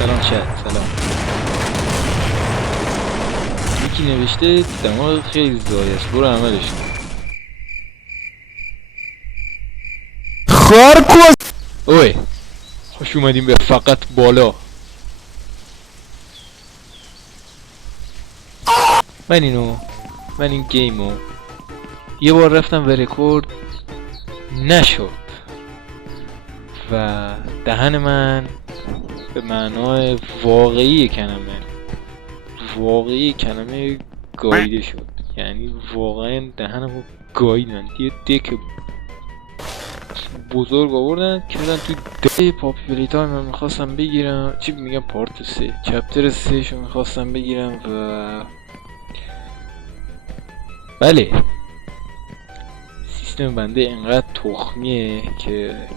سلام چت، سلام. یکی نوشته دماغ خیلی زایی است، برو عملش کن. خارکوز. اوه خوش اومدیم به فقط بالا. من این گیمو یه بار رفتم و رکورد نشد و دهن من به معنای واقعی کلمه گاییده شد. یعنی واقعا دهنمو گاییدن. یه دک بزرگ آوردن کردن توی ده پاپیولیت های من میخواستم بگیرم، چی میگم، پارت 3 چپتر 3 شو میخواستم بگیرم و بله سیستم بنده انقدر تخمیه که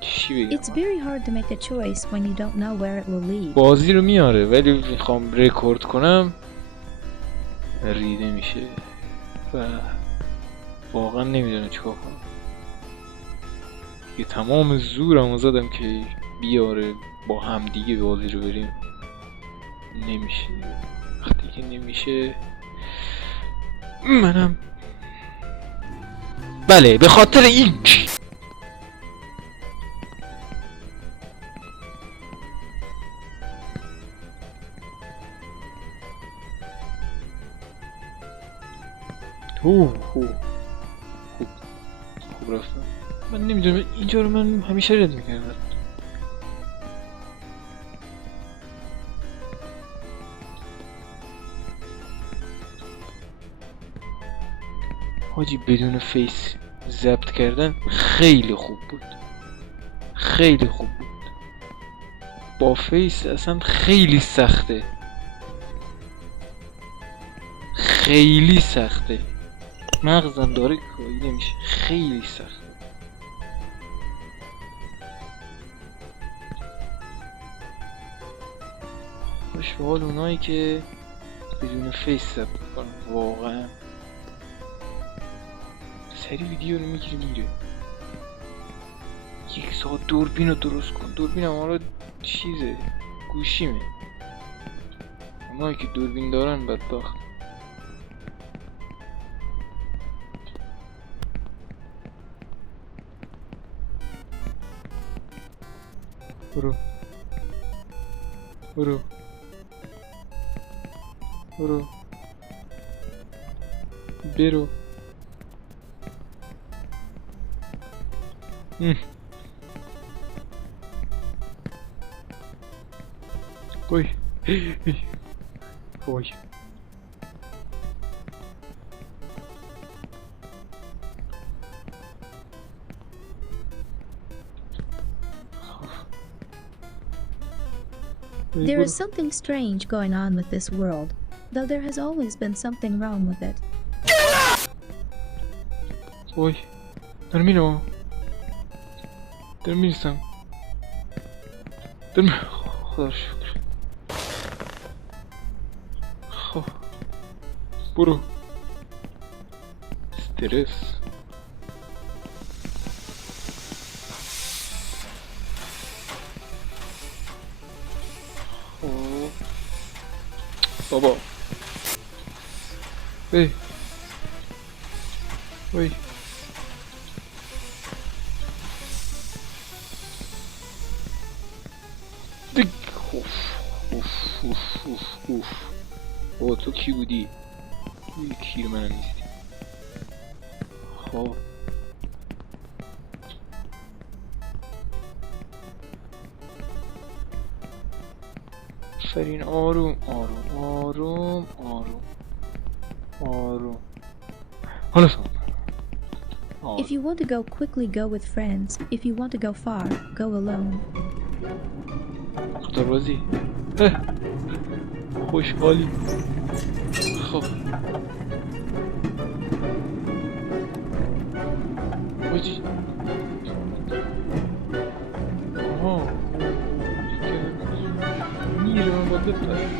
چی بگم. It's very hard to make a choice when you don't know where it will lead. بازی رو میاره ولی میخوام رکورد کنم ریده میشه و واقعا نمیدونم چیکار کنم. یه تمام زورمو زدم که بیاره با هم دیگه بازی رو بریم، نمیشه. وقتی که نمیشه منم بله به خاطر این خوب رفتم. من نمیدونم اینجا رو من همیشه رد میکردم. حاجی بدون فیس ضبط کردن خیلی خوب بود. با فیس اصلا خیلی سخته. مغزم داره کاری نمیشه، خیلی سخته. خوش به حال اونایی که بدون فیس ضبط کنن. واقعا سری ویدیو رو میگیره میره. یک ساعت دوربین رو درست کن. دوربینم حالا چیزه گوشیمه. اونایی که دوربین دارن بدبخت. برو وای There is something strange going on with this world, though there has always been something wrong with it. وای دارم میرم. دارم میرسم. خدا رو شکر. خب برو. استرس. بابا وای دیگ. اوف بابا تو کی بودی؟ کیر من نیستی. خب فرین آروم حالا If you want to go quickly, go with friends. If you want to go far, go alone. خطربازی خوشحالی. خب باشی. آها میره من باید بپرم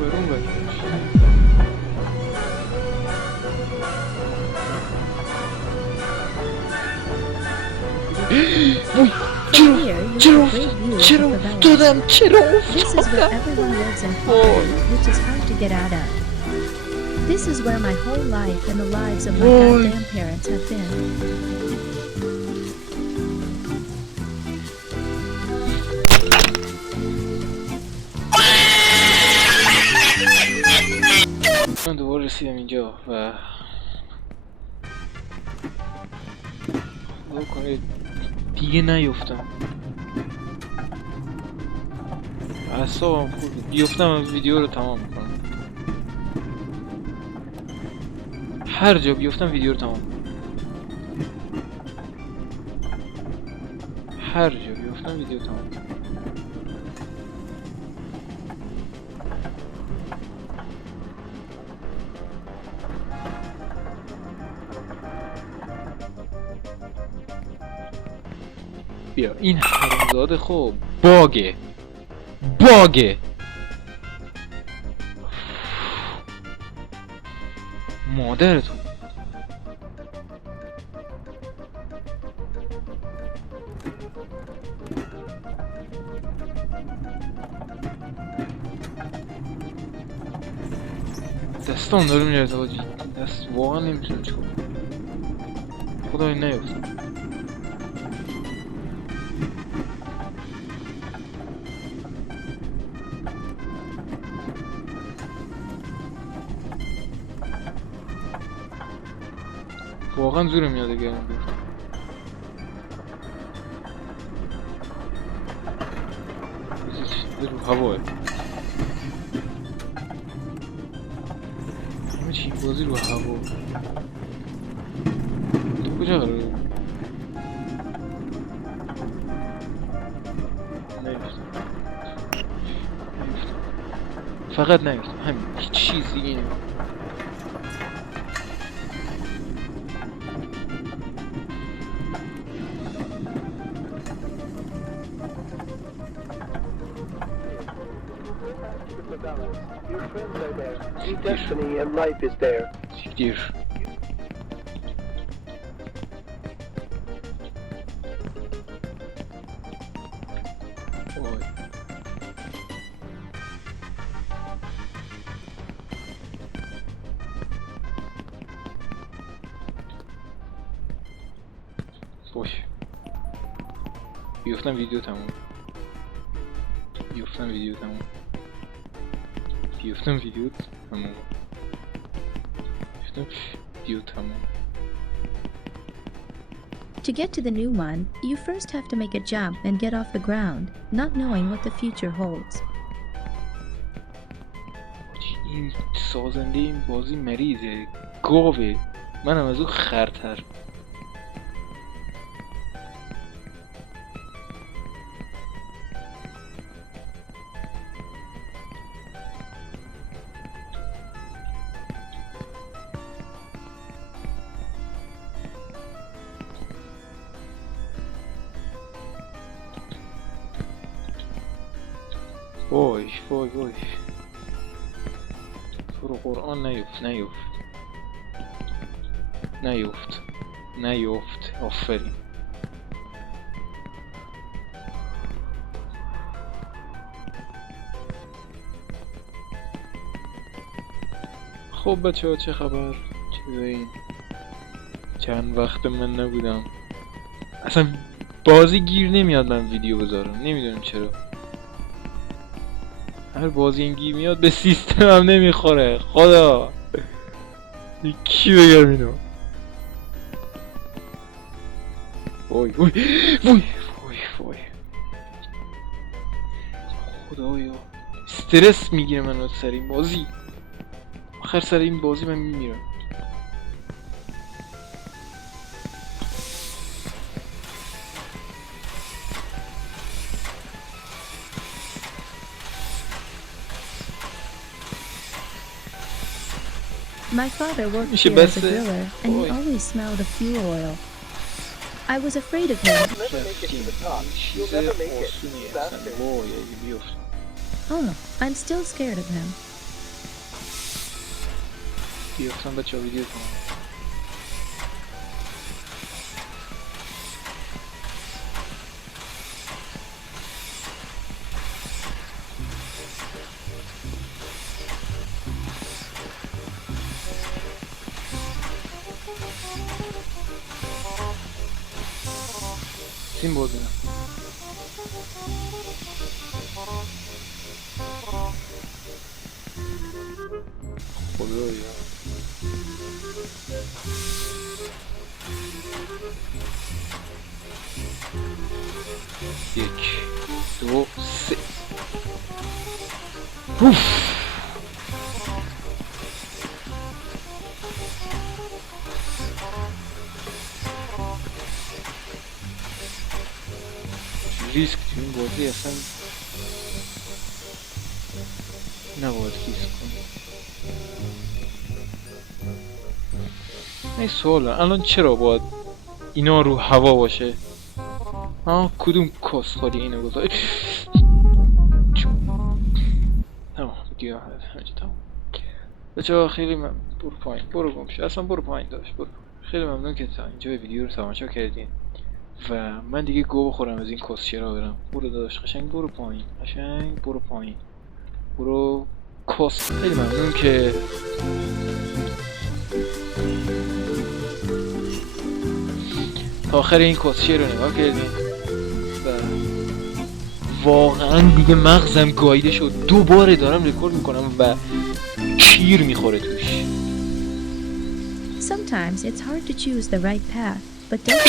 برون باید. From here, you چرا have a great view of چرا the favelas. افتادم چرا This is where افتادم everyone lives in poverty, which is hard to get out of. This is where my whole life and the lives of my Boy. goddamn parents have been. من دوباره رسیدم اینجا و خدا کنه دیگه نیفتم. اعصابم خورده. بیفتم و ویدیو رو تمام میکنم. هر جا بیفتم ویدیو رو تمام میکنم. هر جا بیفتم ویدیو تمام میکنم. بیا این حرامزاده خب باگه مادرتون دستان داره میره حاجی. دست واقعا نمیتونم چیکار کنم. خدای نیفتم. واقعا زورم میاد اگر من بیفتم. رو هواه همه چی بازی رو هوا. تو کجا قراره؟ نیفتم. فقط نیفتم همین هیچ چیز دیگه نمیفتم. Your friends are there. Your destiny and life is there. siktir. Oy. Boş. بیفتم ویدیو تموم. بیفتم ویدیو تموم. بیفتم ویدیو تموم. بیفتم ویدیو تموم. To get to the new one, you first have to make a jump and get off the ground, not knowing what the future holds. این سازنده این بازی مریضه. گاوه. منم از او خرتر. وای وای وای تو رو قرآن نیفت آفرین. خب بچه ها چه خبر؟ چیزایی چند وقت من نبودم اصلا بازی گیر نمیاد من ویدیو بذارم نمیدونم چرا. هر بازی این گیر میاد به سیستم هم نمیخوره. خدا کی بگم اینو. وای وای وای وای وای خدایا استرس میگیره من سر این بازی. آخر سر این بازی من میمیرم. My father worked میشه here as a بسه؟ driller, and he وای. always smelled of fuel oil. I was afraid of him. You'll never make it to the top. You'll never make it. Bastard. وای اگه بیفتم. Oh, I'm still scared of him. بیفتم بچه ها ویدیو کنم. سیم بردم. خدایا. یک دو سه. اوف. ریسک تو این بازی اصلا نباید ریسک کنی. این سواله الان چرا باید اینا رو هوا باشه؟ کدوم کسخالی اینو گذاری؟ تمام دیگه همینجا تمام. بچه‌ها خیلی برو پایین، برو گم شو، اصلا برو پایین داشت، برو. خیلی ممنون که تا اینجا ویدیو رو تماشا کردین و من دیگه گو بخورم از این کسچرا برم. برو داداش قشنگ برو پایین، قشنگ برو پایین، برو کس. خیلی ممنون که تا آخر این کسچه رو نگاه کردین و واقعا دیگه مغزم گاییده شد. دوباره دارم رکورد میکنم و کیر میخوره توش. Sometimes it's hard to choose the right path, but don't